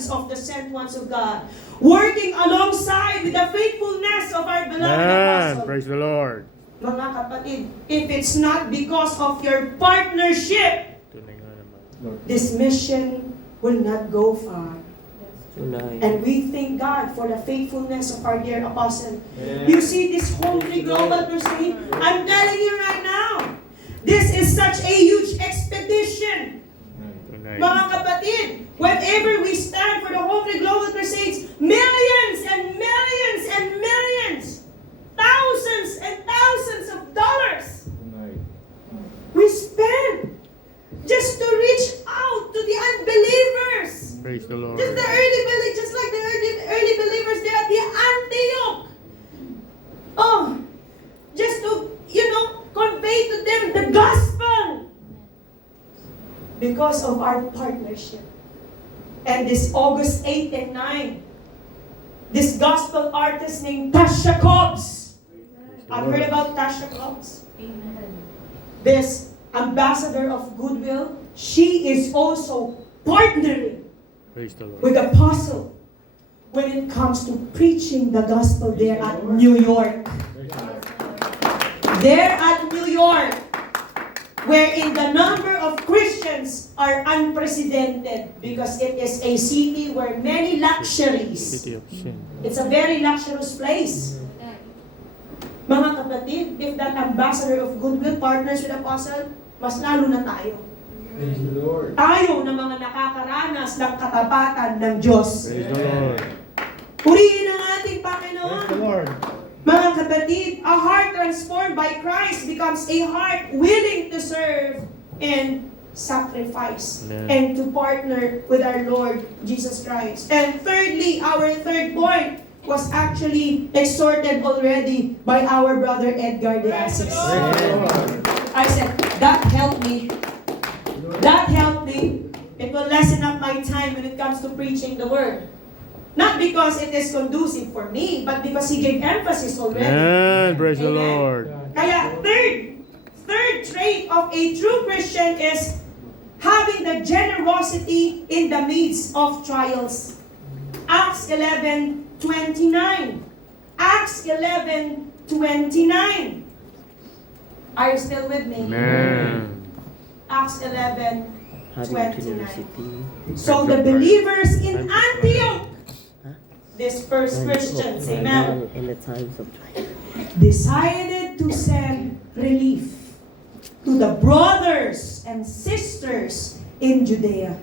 presence of the sent ones of God, working alongside with the faithfulness of our beloved apostle. Praise the Lord. Mga kapatid, if it's not because of your partnership, Tunay nga naman. this mission will not go far. And we thank God for the faithfulness of our dear apostle. You see this Holy Global Crusade? I'm telling you right now, this is such a huge expedition. Tunay. Mga kapatid, whenever we stand for the Holy Global Crusades, millions and millions and millions, thousands and thousands of dollars we spend just to reach out to the unbelievers. Praise the Lord. Just like the early believers there at the Antioch. Oh, just to, convey to them the gospel. Because of our partnership. And this August 8 and 9, this gospel artist named Tasha Cobbs. I've heard about Tasha Cobbs. This ambassador of goodwill, she is also partnering Praise the Lord. with Apostle when it comes to preaching the gospel there at New York. There at New York, wherein the number of Christians are unprecedented because it is a city where many luxuries. City of sin. It's a very luxurious place. Mga kapatid, if that ambassador of goodwill partners with Apostle, mas lalo na tayo. Praise the Lord. Tayo na mga nakakaranas ng katapatan ng Diyos. Praise the Lord. Purihin ang ating Panginoon. Praise the Lord. Mga kapatid, a heart transformed by Christ becomes a heart willing to serve and sacrifice Amen. and to partner with our Lord Jesus Christ. And thirdly, our third point was actually exhorted already by our brother Edgar de Asis. I said, that helped me. That helped me. It will lessen up my time when it comes to preaching the word. Not because it is conducive for me, but because he gave emphasis already. Amen. Praise the Amen. Lord. Kaya third trait of a true Christian is having the generosity in the midst of trials. Acts 11:29. Acts 11:29. Are you still with me? Amen. Acts Having 11:29. So the believers in Antioch, these first Christians, amen, in the times of trial. decided to send relief to the brothers and sisters in Judea.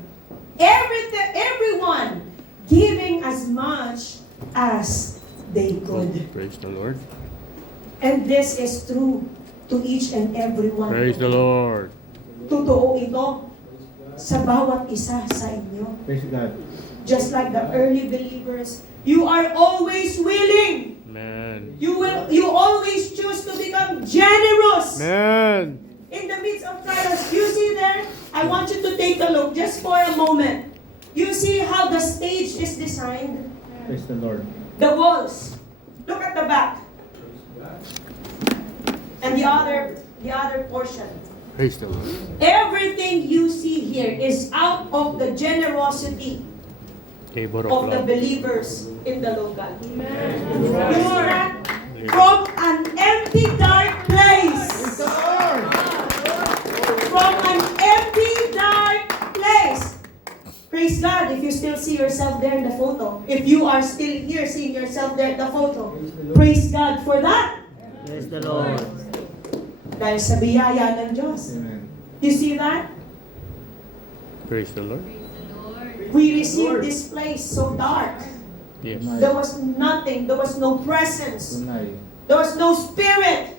Everyone giving as much as they could. Praise the Lord. And this is true to each and every one. Praise the Lord. Totoo ito sa bawat isa sa inyo. Praise God. Just like the early believers, you are always willing. Amen. You always choose to become generous Amen. in the midst of trials. You see there? I want you to take a look just for a moment. You see how the stage is designed? Praise the Lord. The walls. Look at the back. And the other portion. Praise the Lord. Everything you see here is out of the generosity Tabor of of the love. believers in the local. You see that? From an empty, dark place. From an empty, dark place. Praise God if you still see yourself there in the photo. If you are still here seeing yourself there in the photo. Praise God for that. Praise the Lord. Dahil sa biyaya ng Diyos. Amen. You see that? Praise the Lord. We received this place so dark. Yes. There was nothing. There was no presence. Tunay. There was no spirit.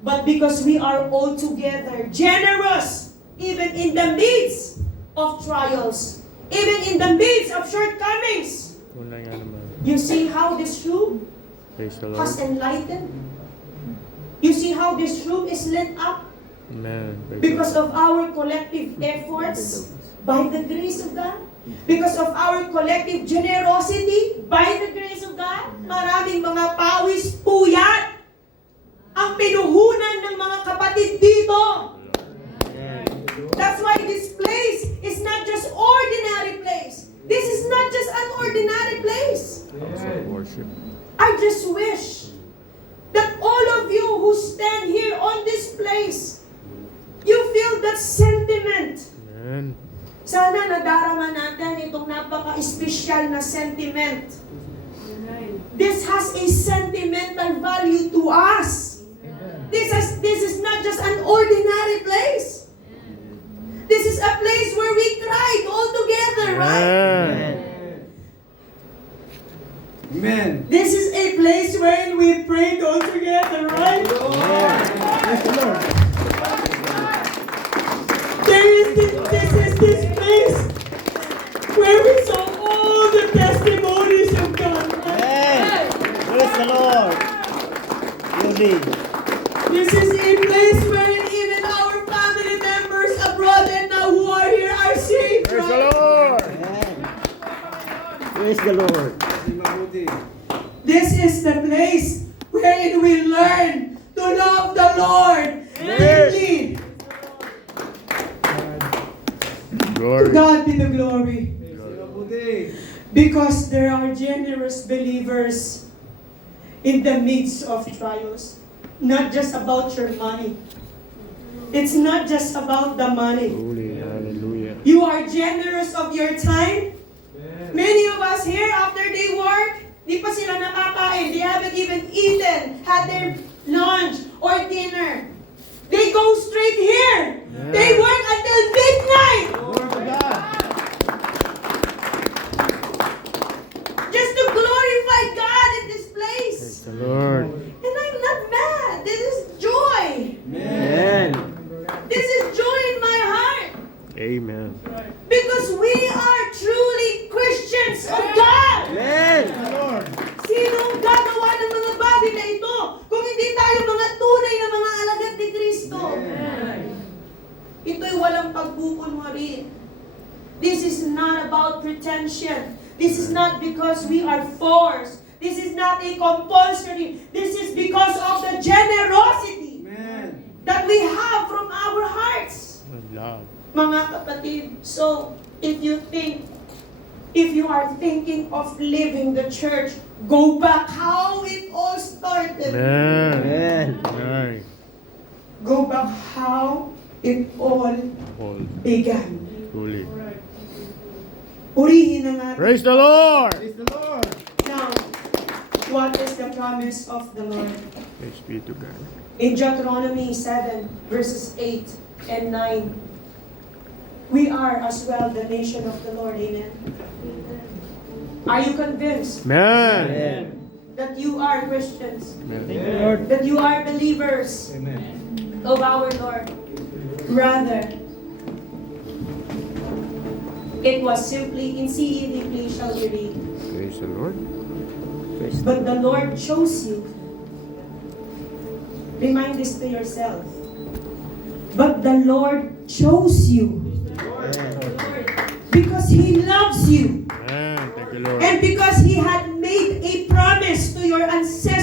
But because we are all together, generous, even in the midst of trials, even in the midst of shortcomings. Tunay nga naman. You see how this room Praise the Lord. has enlightened? You see how this room is lit up? Amen. Praise Because the Lord. of our collective efforts, by the grace of God. Because of our collective generosity, by the grace of God. Maraming mga pawis, puyat, ang pinuhunan ng mga kapatid dito. That's why this place is not just ordinary place. This is not Worship. I just wish that all of you who stand here on this place, you feel that sentiment. Amen. Sana nadarama natin itong napaka-espesyal na sentiment. This has a sentimental value to us. This is not just an ordinary place. This is a place where we cried all together, right? Amen. Amen. This is a place where we prayed all together, right? Praise the Lord. This is this place where we saw all the testimonies of God. Right? Praise the Lord. Truly. This is a place where even our family members abroad and now who are here are saved. Praise the Right? Lord. Amen. Praise the Lord. This is the place wherein we learn to love the Lord deeply. To Glory. God be the glory. Because there are generous believers in the midst of trials. Not just about your money. It's not just about the money. Holy. Hallelujah. You are generous of your time. Many of us here, after they work, di pa sila nakakain. They haven't even eaten, had their lunch or dinner. They go straight here. They work until midnight. Glory to God. Just to glorify God in this Praise place. the Lord. And I'm not mad. This is joy. Amen. This is joy in my heart. Amen. Because we are truly Christians of God. Amen. Lord. Sino ang gagawa ng mga bagay na ito kung hindi tayo mga tunay na mga alagad ni Kristo? Ito'y walang pagbukunwari. This is not about pretension. This is not because we are forced. This is not a compulsory. This is because of the generosity Amen. that we have from our hearts. Love. Mga kapatid, so if you are thinking of leaving the church, go back how it all started. Amen. Amen. Amen. Go back how it all All. began. Truly. Purihin na natin. Praise the Lord. Praise the Lord. Now, what is the promise of the Lord? Praise be to God. In Deuteronomy 7, verses 8 and 9, we are as well the nation of the Lord. Amen. Are you convinced Amen. Amen. that you are Christians? Amen. Lord. That you are believers Amen. of our Lord? Rather, it was simply, in CED, please shall we read, Praise the Lord. Praise the but the Lord chose you. Remind this to yourself. But the Lord chose you Amen. because He loves you Amen. Thank you, Lord. and because He had made a promise to your ancestors.